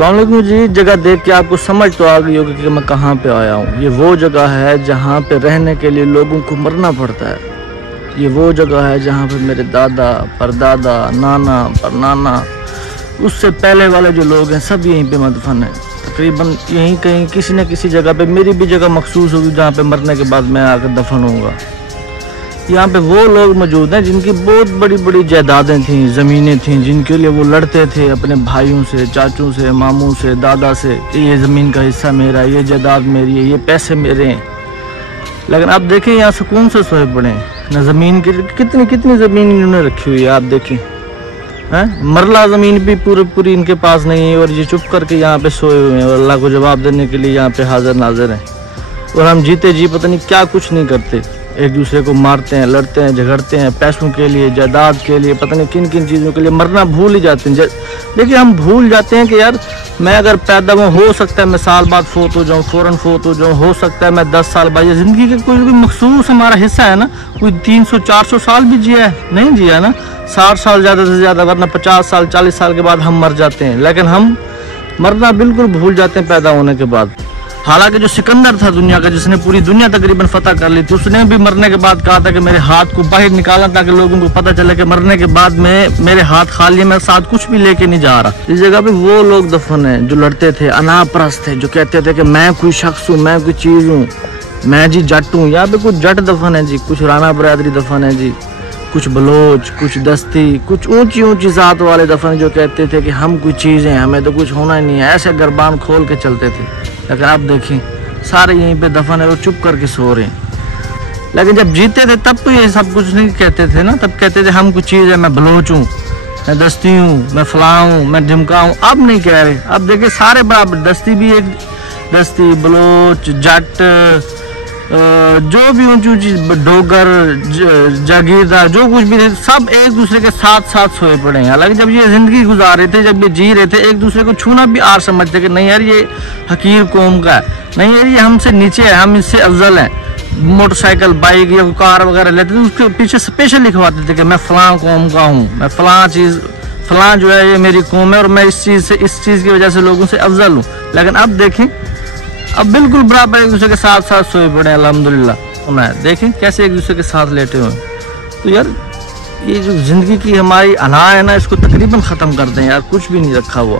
अस्सलाम वालेकुम जी। जगह देख के आपको समझ तो आ गई होगी कि मैं कहाँ पे आया हूँ। ये वो जगह है जहाँ पे रहने के लिए लोगों को मरना पड़ता है। ये वो जगह है जहाँ पे मेरे दादा, परदादा, नाना, परनाना, उससे पहले वाले जो लोग हैं सब यहीं पे मदफन है। तकरीबन यहीं कहीं किसी न किसी जगह पे मेरी भी जगह मखसूस होगी जहाँ पे मरने के बाद मैं आकर दफन होऊंगा। यहाँ पे वो लोग मौजूद हैं जिनकी बहुत बड़ी बड़ी जायदादें थीं, ज़मीनें थीं, जिनके लिए वो लड़ते थे अपने भाइयों से, चाचों से, मामू से, दादा से कि ये ज़मीन का हिस्सा मेरा है, ये जायदाद मेरी है, ये पैसे मेरे हैं। लेकिन आप देखें यहाँ सुकून से सोए पड़े हैं। न ज़मीन की कितनी कितनी ज़मीन इन्होंने रखी हुई है, आप देखें हैं। मरला ज़मीन भी पूरी इनके पास नहीं है और ये चुप करके यहाँ पे सोए हुए हैं और अल्लाह को जवाब देने के लिए यहाँ पे हाजिर नाजिर हैं। और हम जीते जी पता नहीं क्या कुछ नहीं करते, एक दूसरे को मारते हैं, लड़ते हैं, झगड़ते हैं पैसों के लिए, जायदाद के लिए, पता नहीं किन किन चीज़ों के लिए। मरना भूल ही जाते हैं। देखिए हम भूल जाते हैं कि यार मैं अगर पैदा हुआ, हो सकता है मैं साल बाद फोत हो जाऊँ, फ़ौरन फोत हो जाऊँ, हो सकता है मैं 10 साल बाद। ये ज़िंदगी का कोई मखसूस हमारा हिस्सा है ना। कोई 300-400 साल भी जिया है, नहीं जिया ना, 60 साल ज़्यादा से ज़्यादा, वरना 50 साल 40 साल के बाद हम मर जाते हैं। लेकिन हम मरना बिल्कुल भूल जाते हैं पैदा होने के बाद। हालांकि जो सिकंदर था दुनिया का, जिसने पूरी दुनिया तकरीबन फतह कर ली थी, उसने भी मरने के बाद कहा था कि मेरे हाथ को बाहर निकालना ताकि लोगों को पता चले कि मरने के बाद में मेरे हाथ खाली है, मैं साथ कुछ भी लेके नहीं जा रहा। इस जगह पे वो लोग दफन हैं जो लड़ते थे, अनापरस्त थे, जो कहते थे कि मैं कोई शख्स हूँ, मैं कोई चीज़ हूँ, मैं जी जट हूँ। यहाँ पे कुछ जट दफन है जी, कुछ राना बरादरी दफन है जी, कुछ बलोच, कुछ दस्ती, कुछ ऊंची ऊंची जात वाले दफन जो कहते थे कि हम कोई चीज़ हैं, हमें तो कुछ होना ही नहीं है, ऐसे गरबान खोल के चलते थे। लेकिन आप देखें सारे यहीं पे दफन है और चुप करके सो रहे हैं। लेकिन जब जीते थे तब तो ये सब कुछ नहीं कहते थे ना, तब कहते थे हम कुछ चीज़ है, मैं बलोच हूँ, मैं दस्ती हूँ, मैं फलां हूँ, मैं ढिमका हूँ। अब नहीं कह रहे, अब देखिए सारे बराबर। दस्ती भी एक दस्ती, बलोच, जट, जो भी ऊंची ऊंची, डोगर, जागीरदार, जो कुछ भी थे, सब एक दूसरे के साथ साथ सोए पड़े हैं। हालांकि जब ये जिंदगी गुजार रहे थे, जब ये जी रहे थे, एक दूसरे को छूना भी आर समझते कि नहीं यार ये हकीर कौम का है, नहीं यार ये हमसे नीचे है, हम इससे अफजल हैं। मोटरसाइकिल, बाइक या कार वगैरह लेते थे, उसके पीछे स्पेशल लिखवाते थे कि मैं फलां कौम का हूँ, मैं फलां चीज़, फलां जो है ये मेरी कौम है और मैं इस चीज़ की वजह से लोगों से अफजल हूँ। लेकिन अब देखें, अब बिल्कुल बराबर एक दूसरे के साथ साथ सोए पड़े हैं। अल्हम्दुलिल्लाह देखें कैसे एक दूसरे के साथ लेटे हुए। तो यार ये जो ज़िंदगी की हमारी अना है ना, इसको तकरीबन ख़त्म कर दें यार। कुछ भी नहीं रखा हुआ।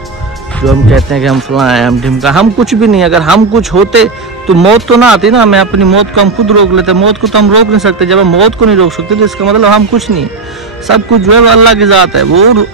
जो हम कहते हैं कि हम फलां हैं, हम ढिमका, हम कुछ भी नहीं। अगर हम कुछ होते तो मौत तो ना आती ना, हमें अपनी मौत को हम खुद रोक लेते। मौत को तो हम रोक नहीं सकते। जब हम मौत को नहीं रोक सकते तो इसका मतलब हम कुछ नहीं। सब कुछ जो है वो अल्लाह की ज़ात है। वो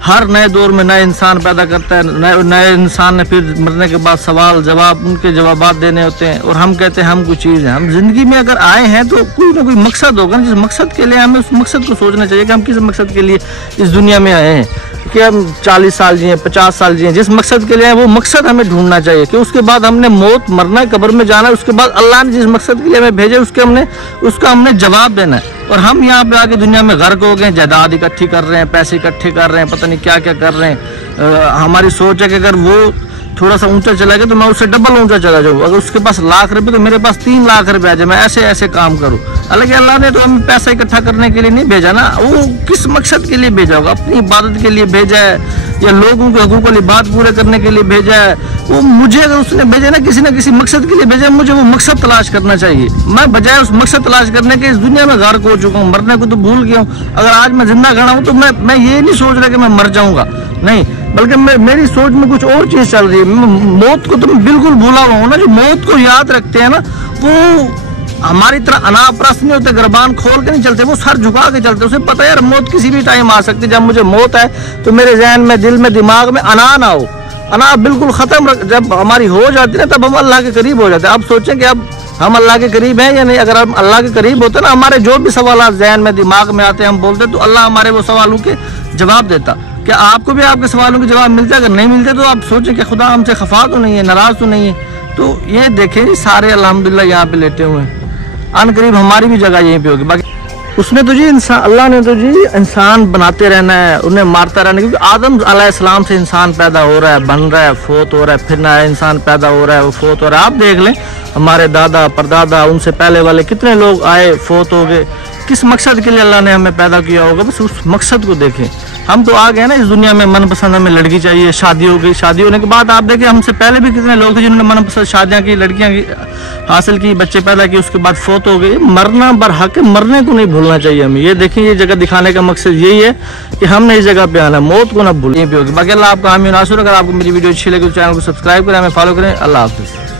हर नए दौर में नए इंसान पैदा करता है। नए इंसान ने फिर मरने के बाद सवाल जवाब, उनके जवाबात देने होते हैं। और हम कहते हैं हम कोई चीज़ है। हम जिंदगी में अगर आए हैं तो कोई ना कोई मकसद होगा, जिस मकसद के लिए हमें उस मकसद को सोचना चाहिए कि हम किस मकसद के लिए इस दुनिया में आए हैं। कि हम 40 साल जिए, 50 साल जिए, जिस मकसद के लिए आए वो मकसद हमें ढूंढना चाहिए कि उसके बाद हमने मौत, मरना, कब्र में जाना है। उसके बाद अल्लाह ने जिस मकसद के लिए हमें भेजे उसका हमने जवाब देना है। और हम यहाँ पे आके दुनिया में गर्क हो गए, जायदाद इकट्ठी कर रहे हैं, पैसे इकट्ठे कर रहे हैं, पता नहीं क्या क्या कर रहे हैं। हमारी सोच है कि अगर वो थोड़ा सा ऊंचा चला गया तो मैं उससे डबल ऊंचा चला जाऊँ। अगर उसके पास लाख रुपए तो मेरे पास 3 लाख रुपए आ जाए, मैं ऐसे ऐसे काम करूँ। हालांकि अल्लाह ने तो हमें पैसा इकट्ठा करने के लिए नहीं भेजा ना। वो किस मकसद के लिए भेजा होगा? अपनी इबादत के लिए भेजा है या लोगों के हकूक़ वाली बात पूरे करने के लिए भेजा है? वो मुझे अगर उसने भेजा ना किसी मकसद के लिए भेजा, मुझे वो मकसद तलाश करना चाहिए। मैं बजाय उस मकसद तलाश करने के इस दुनिया में गर्क हो चुका हूँ। मरने को तो भूल गया हूँ। अगर आज मैं जिंदा खड़ा हूँ तो मैं ये नहीं सोच रहा कि मैं मर जाऊँगा, नहीं, बल्कि मेरी सोच में कुछ और चीज़ चल रही है। मौत को तो मैं बिल्कुल भूला हुआ हूँ ना। जो मौत को याद रखते हैं ना, वो हमारी तरह अनापरस्त नहीं होते, गरबान खोल के नहीं चलते, वो सर झुका के चलते। उसे पता है यार मौत किसी भी टाइम आ सकती है। जब मुझे मौत है तो मेरे जहन में, दिल में, दिमाग में अना ना हो। अना बिल्कुल ख़त्म। जब हमारी हो जाती है ना तब हम अल्लाह के करीब हो जाते हैं। अब सोचें कि अब हम अल्लाह के करीब हैं या नहीं। अगर हम अल्लाह के करीब होते ना, हमारे जो भी सवाल जहन में, दिमाग में आते हैं, हम बोलते तो अल्लाह हमारे वो सवालों के जवाब देता। क्या आपको भी आपके सवालों के जवाब मिलते? अगर नहीं मिलते तो आप सोचें कि खुदा हमसे खफा तो नहीं है, नाराज़ तो नहीं है। तो ये देखें सारे अल्हम्दुलिल्लाह यहाँ पे लेटे हुए हैं। अनकरीब हमारी भी जगह यहीं पे होगी। बाकी उसने तो जी इंसान, अल्लाह ने तो जी इंसान बनाते रहना है, उन्हें मारता रहना। क्योंकि आदम अलैहिस्सलाम से इंसान पैदा हो रहा है, बन रहा है, फोत हो रहा है, फिर नया इंसान पैदा हो रहा है, वो फोत हो रहा है। आप देख लें हमारे दादा, परदादा, उनसे पहले वाले कितने लोग आए, फोत हो गए। किस मकसद के लिए अल्लाह ने हमें पैदा किया होगा, बस उस मकसद को देखें। हम तो आ गए ना इस दुनिया में, मनपसंद हमें लड़की चाहिए, शादी हो गई, शादी होने के बाद आप देखिए हमसे पहले भी कितने लोग थे जिन्होंने मनपसंद शादियाँ की, लड़कियाँ की हासिल की, बच्चे पैदा किए, उसके बाद फौत हो गए। मरना बरहक है, मरने को नहीं भूलना चाहिए हमें। ये देखिए ये जगह दिखाने का मकसद यही है कि हमने इस जगह पे आना, मौत को ना भूलें। बाकी अल्लाह आपका हामी नासुर। अगर आपको मेरी वीडियो अच्छी लगे तो चैनल को सब्सक्राइब करें, हमें फॉलो करें। अल्लाह हाफिज़।